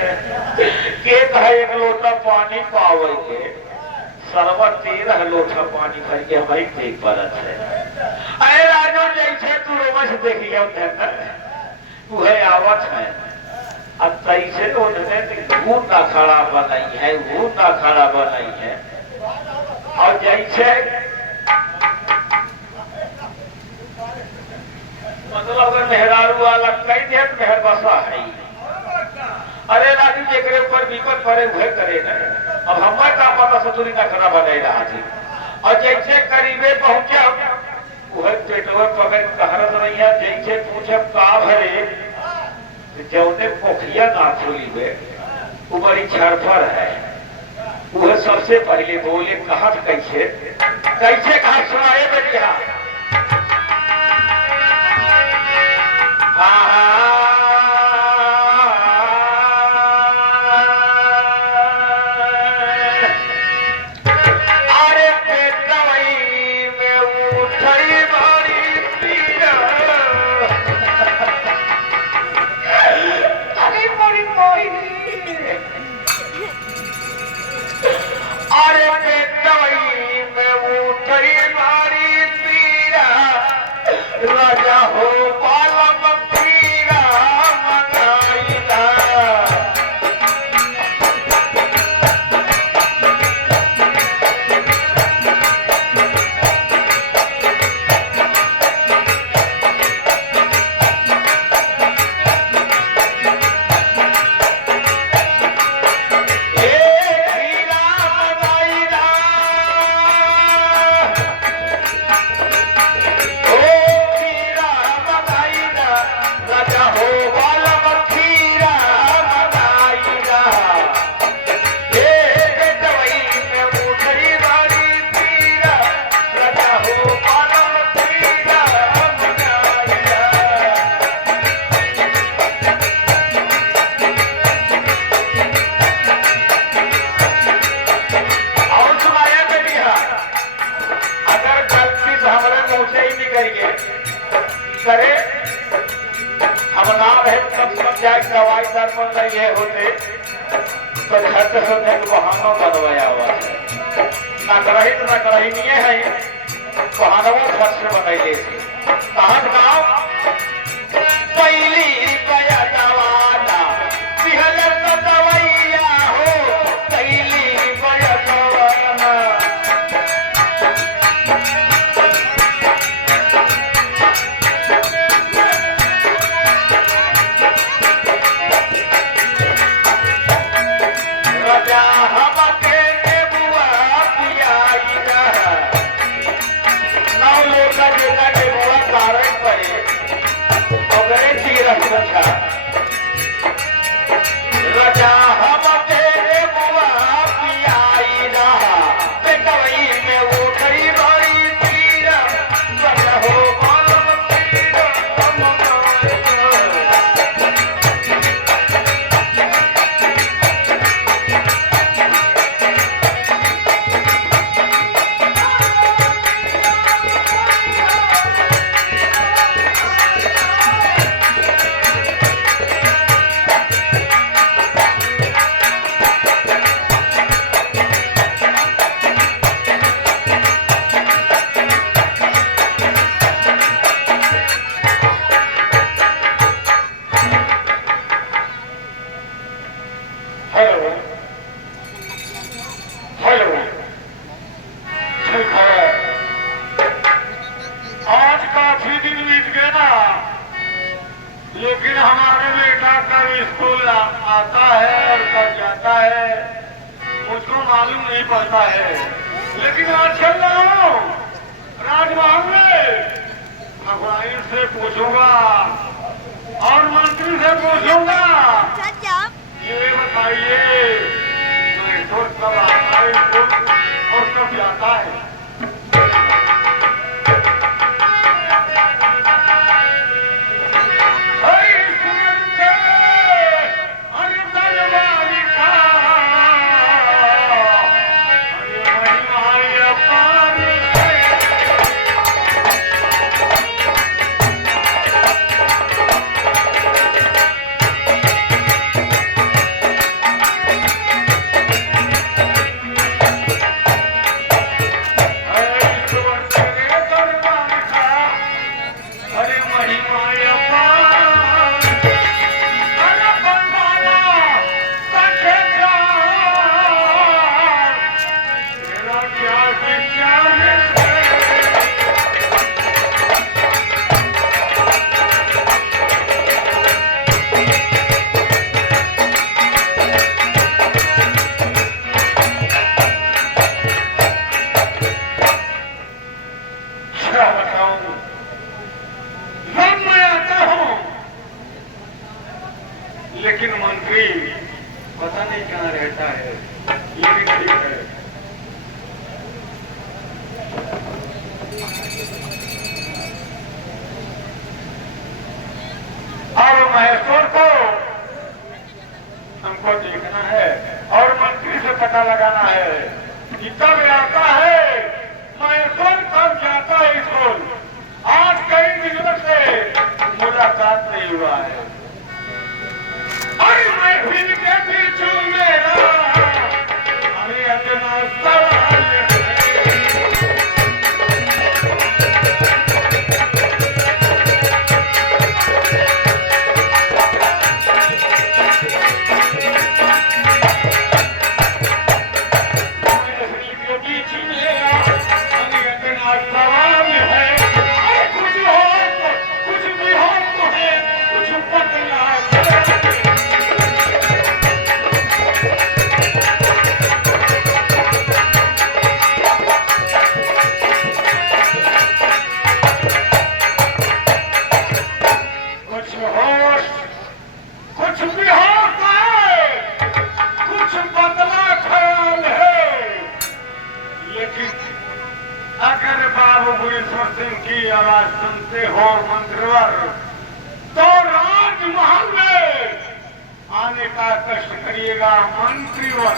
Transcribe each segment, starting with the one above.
के कहे एक लोटा पानी पावे के सरवर 13 लोटा पानी भर के हमारी देख परत है। अरे राजो जैसे तू रोमस देखिए तू है आवत है अब तैसे तो उन्होंने वो ना खड़ा बनाई है वो ना खड़ा बनाई है और जैसे मतलब अगर मेहरारू वाला कई दे तो मेहर बसा है। अरे राजू जेकरे ऊपर विपद पड़े हुए करे नहीं अब हमारे का पता सतुरी ना खड़ा बनाई रहा थी और जैसे करीबे पहुंचा वह पेटवा पकड़ कहरत रही है जैसे पूछे का भरे जौने पोखिया ना खोली हुए वो बड़ी छड़फड़ है। वह सबसे पहले बोले कहा कैसे कैसे कहा सुनाए बेटिया। राजा हो करे हम नाम है सब समझा दवाई दर्पण नहीं होते तो घर होते बहाना बनवाया हुआ है ना करही नहीं है बहानों घर से बनैले कहा गाँव पहली गया दवाना पिहल दवाइया हो पहली गया दवाना राजा हम तेरे बुआ पियाई रहा बेटवई में वो खरी बड़ी पीरा हो लेकिन हमारे बेटा कब स्कूल आता है और कब जाता है मुझको मालूम नहीं पड़ता है। लेकिन आज चल रहा हूँ राजभवन में भगवान से पूछूंगा और मंत्री से पूछूंगा ये बताइए कब आता है और कब जाता है। पता नहीं कहाँ रहता है, ये भी ठीक है। और महेश्वर को हमको देखना है और मंत्री से पता लगाना है कि कब आता है महेश्वर, कब जाता है स्कूल। आज कई दिनों से मुलाकात नहीं हुआ है। अरे महफिल के पीछू मेरा अभी अपना सवाल है। अगर बाबू गुरेश्वर सिंह की आवाज सुनते हो मंत्रवर, तो राजमहल में आने का कष्ट करिएगा मंत्रीवर।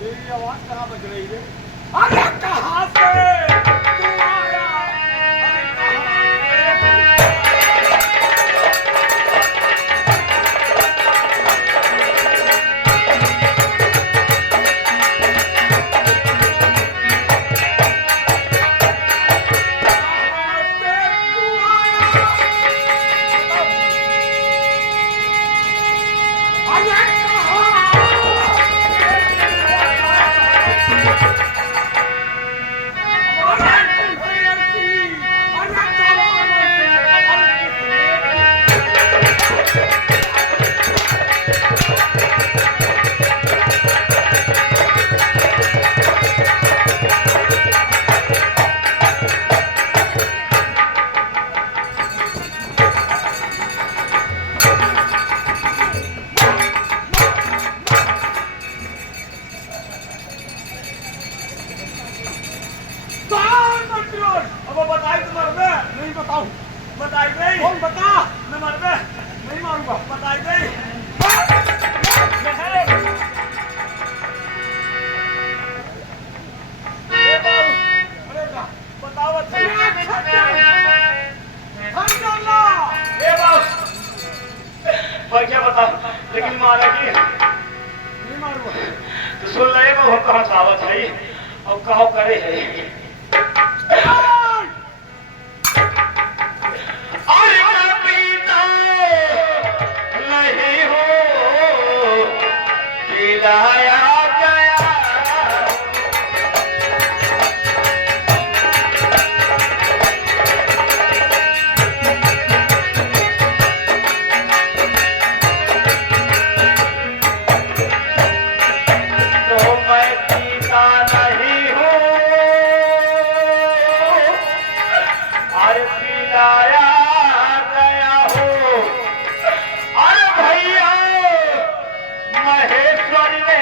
तेरी आवाज कहाँ बज रही है? अरे कहाँ से तू आया? अरे कहाँ से? अब बताई तो मर में नहीं बताऊं बताई नहीं कौन बता मैं मर में नहीं मारूंगा बताई नहीं बताओ क्या बताओ लेकिन मारा की नहीं मारूंगा तो सुन ले वो कहाँ सावत है और कहो करे है नहीं हो पिलाया गया तो मैं पीता नहीं हूँ और पिलाया गया हूँ अरे भैया महेश्वर ने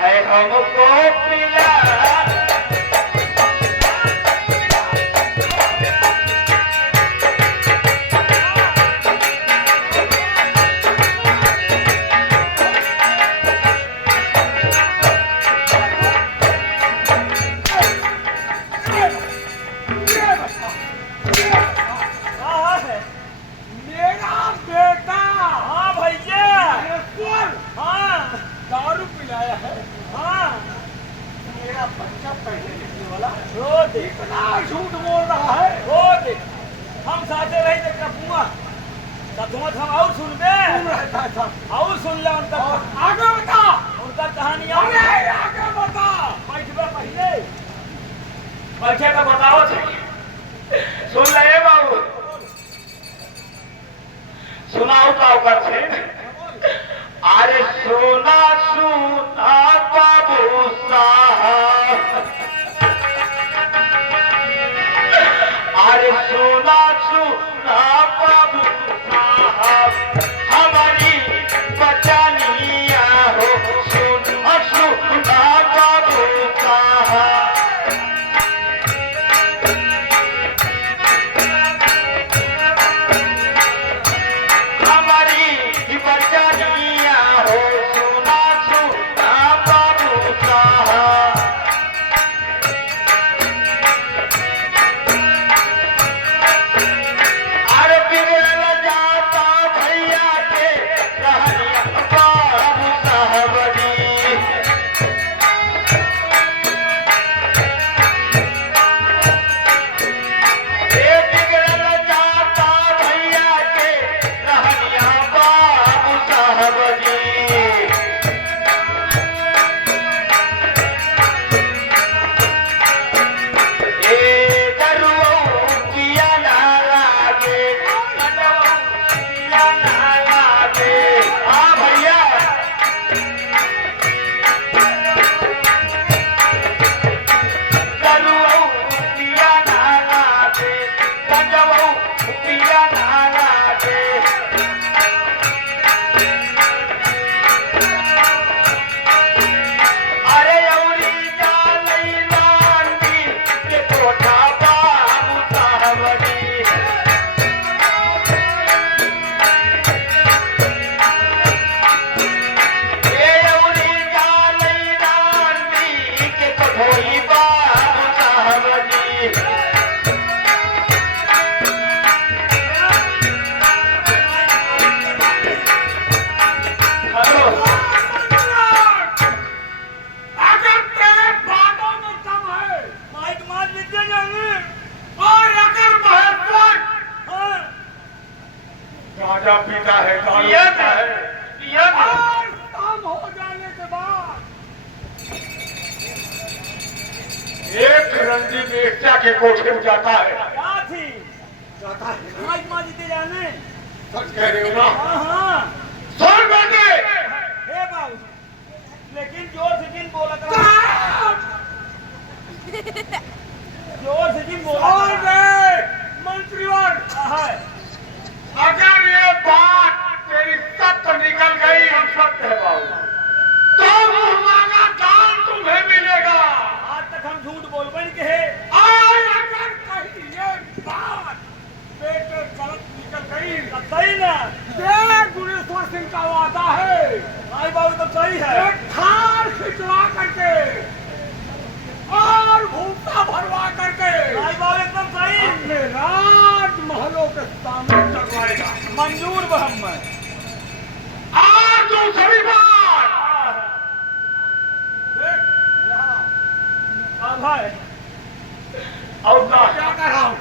है हमको पिला मेरा बेटा हाँ भैया हाँ दारू पिलाया है हाँ मेरा बच्चा पहले लिखने वाला रो दे इतना झूठ बोल रहा है रो दे हम साथे रही थे कपूआ तथुमत हम और सुन दे और सुन ले उनका आगे बता उनका कहानी आगे बता बैठबे पहले बच्चे का बताओ सुन ले बाबू सुनाओ तो करते अरे सोना सुना बाबू साहब अरे सोना सुना बाबू साहब हमारी बचानिया हो सोना सुना बाबू साहब हमारी बचानिया हो सोना सुना बाबू साहब अरे बिगड़ जाता भैया के रहनिया बाबू साहब जी बिगड़ जाता भैया के रहनिया बाबू साहब जी पिया ना लागे पिया ना लागे हाँ भैया पिया ना लागे पिया ना लागे अरे अउरी जालई लांडी के कोठा बाबू साहब जी ए अउरी जालई लांडी के कोठोई बाबू साहब जी हेलो अगर तेरे बातों में दम है माइक मार लीजिए जाने और अगर महेश्वर हाँ गांजा पीता है दारू पिया पीता है पिया और काम हो जाने के बाद एक रंडी बेटा के कोठे में जाता है क्या थी जाता है माइक मार लीजिए जाने सच कह रहे हो ना हाँ हाँ सुन बेटे हे बाबू लेकिन जोर से जिन बोला था जोर से जिन बोला मंत्रीवर है अगर ये बात तेरी सत्य निकल गई हम सत्य है बाबू तो मुँह मांगा दाल तुम्हें मिलेगा आज तक हम झूठ बोल बन के है बनवाएगा। मंजूर मोहम्मद। आज दूसरी बात देख यहाँ अब है और ना क्या कर रहा हूँ